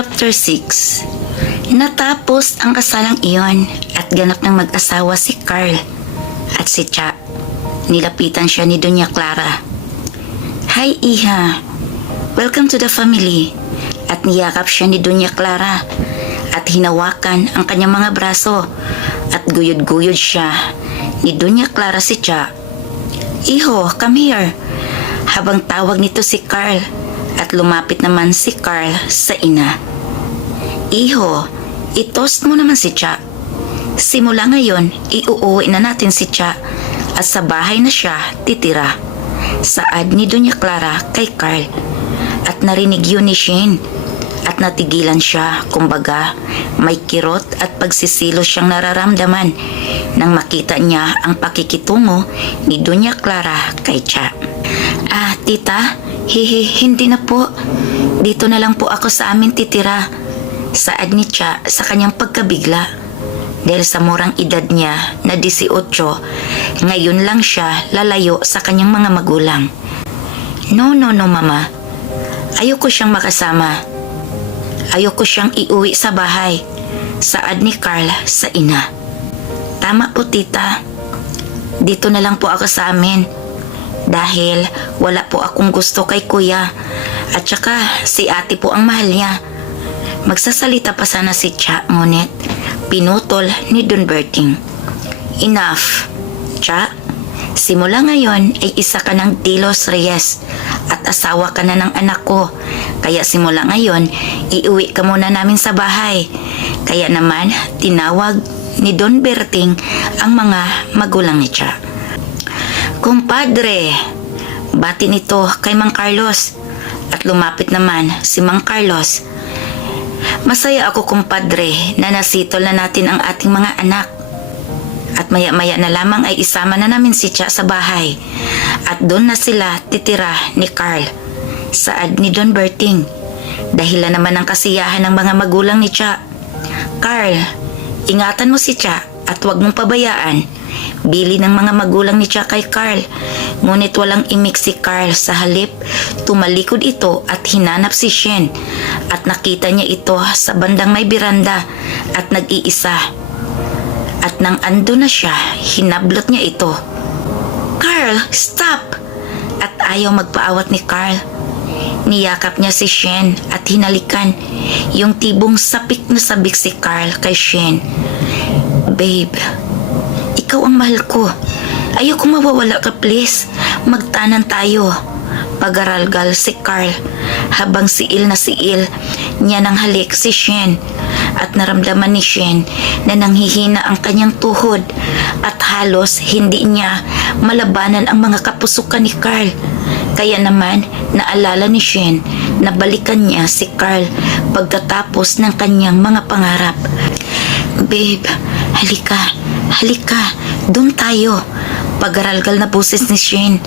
Chapter 6. Natapos ang kasalang iyon at ganap ng mag-asawa si Carl at si Cha. Nilapitan siya ni Doña Clara. "Hi, Iha. Welcome to the family." At niyakap siya ni Doña Clara at hinawakan ang kanyang mga braso at guyod-guyod siya ni Doña Clara si Cha. "Iho, come here." Habang tawag nito si Carl at lumapit naman si Carl sa ina. "Iho, i-toast mo naman si Cha. Simula ngayon, iuuwi na natin si Cha at sa bahay na siya titira." Saad ni Doña Clara kay Carl. At narinig yun ni Shane at natigilan siya. Kumbaga, may kirot at pagsisilo siyang nararamdaman nang makita niya ang pakikitungo ni Doña Clara kay Cha. Tita, hindi na po. Dito na lang po ako sa amin titira." Saad ni Cha sa kanyang pagkabigla. Dahil sa murang edad niya na 18, ngayon lang siya lalayo sa kanyang mga magulang. No, mama. Ayoko siyang makasama. Ayoko siyang iuwi sa bahay. Saad ni Carl sa ina. "Tama po, tita. Dito na lang po ako sa amin. Dahil wala po akong gusto kay kuya. At saka si ate po ang mahal niya." Magsasalita pa sana si Cha, ngunit pinutol ni Don Berting. "Enough, Cha. Simula ngayon ay isa ka ng Dilos Reyes at asawa ka na ng anak ko. Kaya simula ngayon, iuwi ka muna namin sa bahay." Kaya naman, tinawag ni Don Berting ang mga magulang ni Cha. "Kumpadre," bati nito kay Mang Carlos at lumapit naman si Mang Carlos. "Masaya ako, kumpadre, na nasitol na natin ang ating mga anak. At maya-maya na lamang ay isama na namin si Cha sa bahay at doon na sila titira ni Carl." Saad ni Don Berting. Dahilan naman ng kasiyahan ng mga magulang ni Cha. "Carl, ingatan mo si Cha at huwag mong pabayaan." Bili ng mga magulang ni Cha kay Carl. Ngunit walang imik si Carl. Sa halip, tumalikod ito at hinanap si Shane. At nakita niya ito sa bandang may biranda at nag-iisa. At nang ando na siya, hinablot niya ito. "Carl, stop!" At ayaw magpaawat ni Carl. Niyakap niya si Shane at hinalikan. Yung tibong sapik na sabik si Carl kay Shane. "Babe, ikaw ang mahal ko. Ayoko mawawala ka, please. Magtanan tayo." Pagaralgal si Carl habang siil na siil niya ng halik si Shane. At naramdaman ni Shane na nanghihina ang kanyang tuhod at halos hindi niya malabanan ang mga kapusukan ni Carl. Kaya naman naalala ni Shane na balikan niya si Carl pagkatapos ng kanyang mga pangarap. "Babe, halika, doon tayo." Pagaralgal na boses ni Shane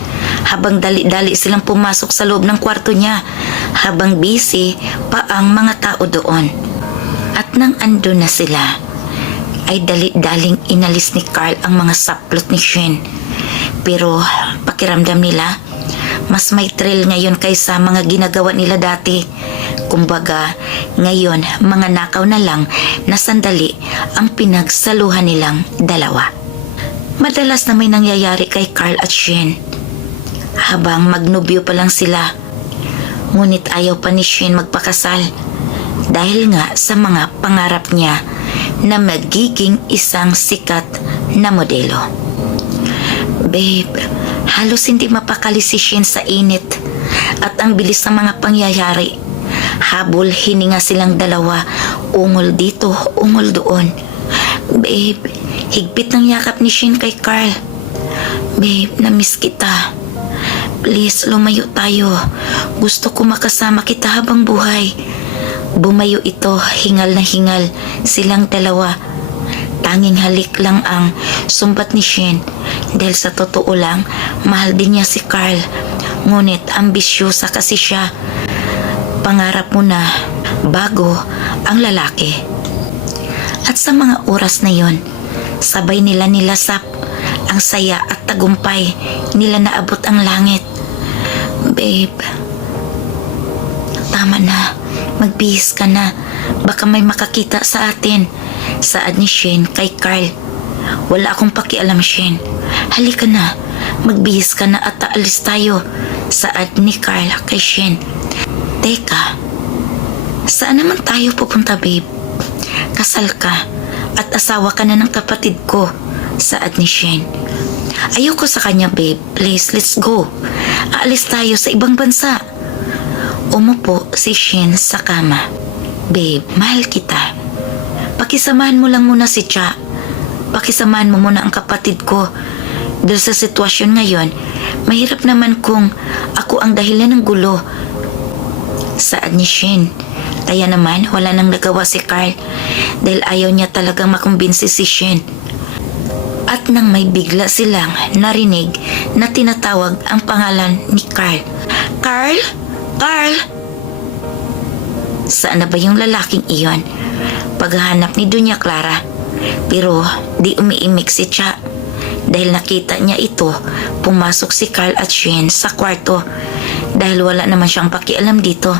habang dali-dali silang pumasok sa loob ng kwarto niya habang busy pa ang mga tao doon. At nang ando na sila, ay dali-daling inalis ni Carl ang mga saplot ni Shane. Pero pakiramdam nila, mas may thrill ngayon kaysa mga ginagawa nila dati. Kumbaga, ngayon mga nakaw na lang na sandali ang pinagsaluhan nilang dalawa. Madalas na may nangyayari kay Carl at Shane habang magnobyo pa lang sila. Ngunit ayaw pa ni Shane magpakasal dahil nga sa mga pangarap niya na magiging isang sikat na modelo. "Babe, halos hindi mapakali si Shane sa init at ang bilis ng mga pangyayari. Habol hininga silang dalawa, ungol dito, ungol doon. Babe," higpit ng yakap ni Shane kay Carl. "Babe, namiss kita. Please, lumayo tayo. Gusto ko makasama kita habang buhay." Bumayo ito, hingal na hingal silang dalawa. Tanging halik lang ang sumbat ni Shane dahil sa totoo lang, mahal din niya si Carl. Ngunit ambisyosa kasi siya. Pangarap mo na bago ang lalaki. At sa mga oras na yon, sabay nila nilasap ang saya at tagumpay nila naabot ang langit. "Babe, tama na. magbihis ka na. Baka may makakita sa atin. Saad ni Shane kay Carl. Wala akong pakialam, Shane. Halika na. Magbihis ka na at aalis tayo. Saad ni Carl kay Shane. Teka, saan naman tayo pupunta, babe? Kasal ka at asawa ka na ng kapatid ko. Saad ni Shane. Ayoko sa kanya, babe. Please, let's go. Aalis tayo sa ibang bansa. Umupo si Shane sa kama. Babe, mahal kita. Pakisamahan mo lang muna si Cha. Pakisamahan mo muna ang kapatid ko. Dahil sa sitwasyon ngayon, mahirap naman kung ako ang dahilan ng gulo. Saad ni Shane. Kaya naman wala nang nagawa si Carl dahil ayaw niya talagang makumbinsi si Shane. At nang may bigla silang narinig na tinatawag ang pangalan ni Carl. Carl? Carl? Saan na ba yung lalaking iyon? Paghahanap ni Doña Clara. Pero di umiimik si Cha. Dahil nakita niya ito, pumasok si Carl at Shane sa kwarto. Dahil wala naman siyang pakialam dito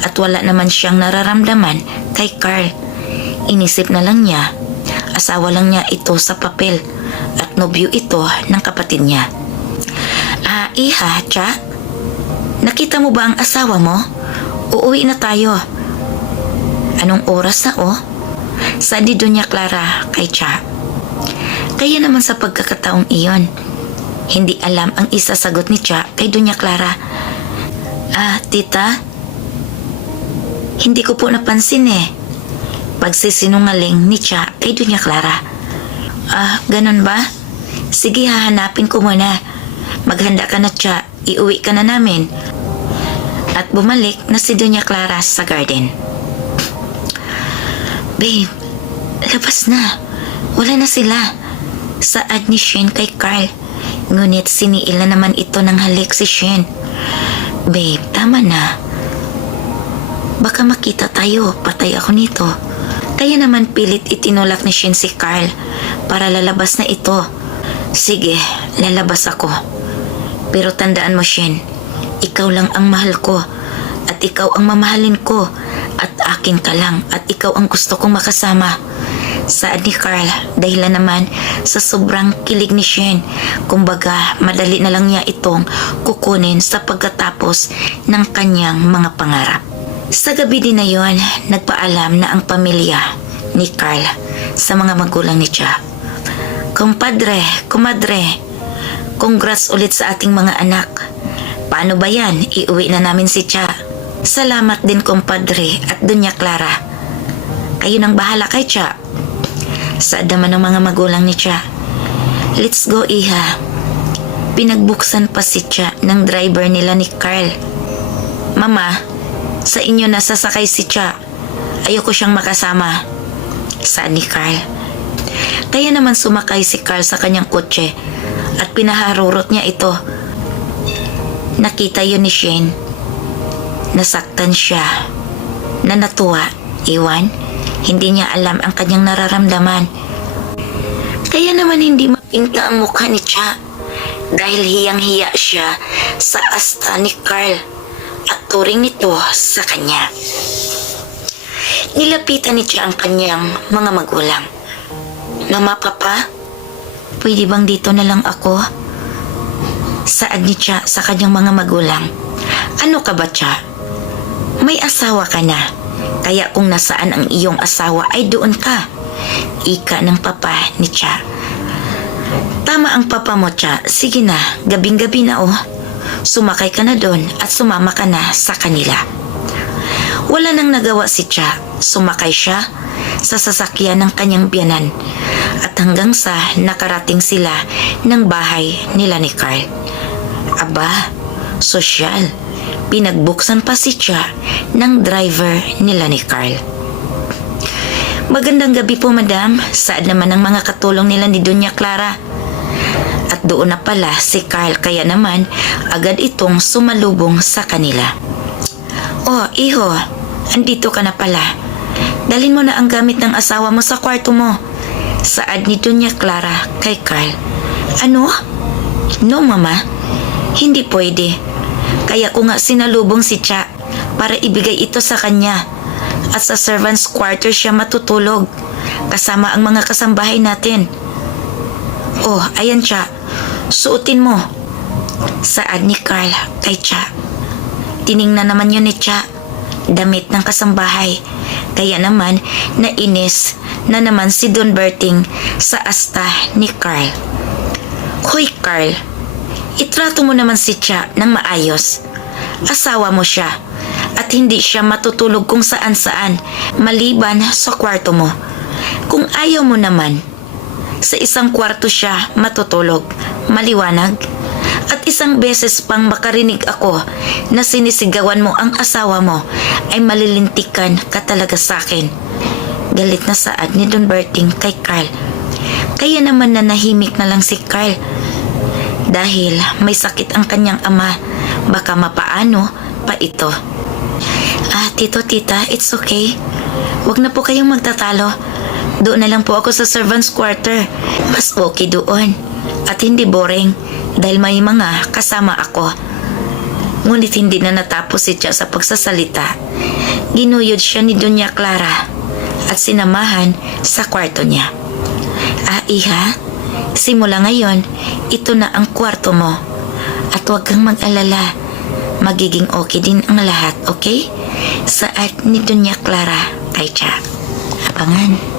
at wala naman siyang nararamdaman kay Carl. Inisip na lang niya, asawa lang niya ito sa papel at nobyo ito ng kapatid niya. Iha, Cha? Nakita mo ba ang asawa mo? Uuwi na tayo. Anong oras na Saad ni Doña Clara kay Cha. Kaya naman sa pagkakataong iyon, hindi alam ang isasagot ni Cha kay Doña Clara. Tita? Hindi ko po napansin Pagsisinungaling ni Cha kay Doña Clara. Ganun ba? Sige, hahanapin ko muna. Maghanda ka na, Cha. Iuwi ka na namin. At bumalik na si Doña Clara sa garden. Babe, labas na. Wala na sila. Saad ni Shane kay Carl. Ngunit siniila naman ito ng halik si Shane. Babe, tama na. Baka makita tayo, patay ako nito. Kaya naman pilit itinulak ni Shane si Carl para lalabas na ito. Sige, lalabas ako. Pero tandaan mo, Shane, ikaw lang ang mahal ko at ikaw ang mamahalin ko at akin ka lang at ikaw ang gusto kong makasama. Saad ni Carl dahilan naman sa sobrang kilig ni Shane. Kumbaga madali na lang niya itong kukunin sa pagkatapos ng kanyang mga pangarap. Sa gabi din na yon, nagpaalam na ang pamilya ni Carl sa mga magulang ni Cha. Kumpadre, kumadre, congrats ulit sa ating mga anak. Paano ba yan? Iuwi na namin si Cha. Salamat din kumpadre at Doña Clara. Kayo nang bahala kay Cha. Saad naman ng mga magulang ni Cha. Let's go, iha. Pinagbuksan pa si Cha ng driver nila ni Carl. Mama, sa inyo nasasakay si Cha. Ayoko siyang makasama. Saad ni Carl. Kaya naman sumakay si Carl sa kanyang kotse at pinaharurot niya ito. Nakita yun ni Shane. Nasaktan siya. Na natuwa. Iwan, hindi niya alam ang kanyang nararamdaman. Kaya naman hindi mapinta ang mukha ni Cha dahil hiyang-hiya siya sa asta ni Carl at turing nito sa kanya. Nilapitan ni Cha ang kanyang mga magulang. Mama, Papa, pwede bang dito na lang ako? Saad ni Cha sa kanyang mga magulang. Ano ka ba, Cha? May asawa ka na. Kaya kung nasaan ang iyong asawa ay doon ka. Ika ng papa ni Cha. Tama ang papa mo, Cha. Sige na, gabing-gabi na Sumakay ka na doon at sumama ka na sa kanila. Wala nang nagawa si Cha. Sumakay siya sa sasakyan ng kanyang biyanan at hanggang sa nakarating sila ng bahay nila ni Carl. Aba, sosyal. Pinagbuksan pa si Cha ng driver nila ni Carl. Magandang gabi po, madam. Saad naman ng mga katulong nila ni Doña Clara. At doon na pala si Carl kaya naman agad itong sumalubong sa kanila. Iho, andito ka na pala. Dalhin mo na ang gamit ng asawa mo sa kwarto mo. Saad ni Doña Clara kay Carl. Ano? No, mama. Hindi pwede. Kaya ko nga sinalubong si Cha para ibigay ito sa kanya. At sa servants quarter siya matutulog kasama ang mga kasambahay natin. Oh, ayan Cha. Suotin mo. Saad ni Carl kay Cha. Tiningnan naman yun ni Cha. Damit ng kasambahay. Kaya naman nainis na naman si Don Berting sa asta ni Carl. Hoy Carl, itrato mo naman si Cha ng maayos. Asawa mo siya at hindi siya matutulog kung saan-saan maliban sa kwarto mo. Kung ayaw mo naman, sa isang kwarto siya matutulog, maliwanag. At isang beses pang makarinig ako na sinisigawan mo ang asawa mo ay malilintikan ka talaga sa akin. Galit na saad ni Don Berting kay Carl. Kaya naman nanahimik na lang si Carl. Dahil may sakit ang kanyang ama, baka mapaano pa ito. Tito, tita, it's okay. Huwag na po kayong magtatalo. Doon na lang po ako sa servants quarter. Mas okay doon. At hindi boring dahil may mga kasama ako. Ngunit hindi na natapos si Cha sa pagsasalita. Ginuyod siya ni Doña Clara at sinamahan sa kwarto niya. Iha, simula ngayon, ito na ang kwarto mo. At huwag kang mag-alala. Magiging okay din ang lahat, okay? Saad ni Doña Clara kay Cha. Abangan.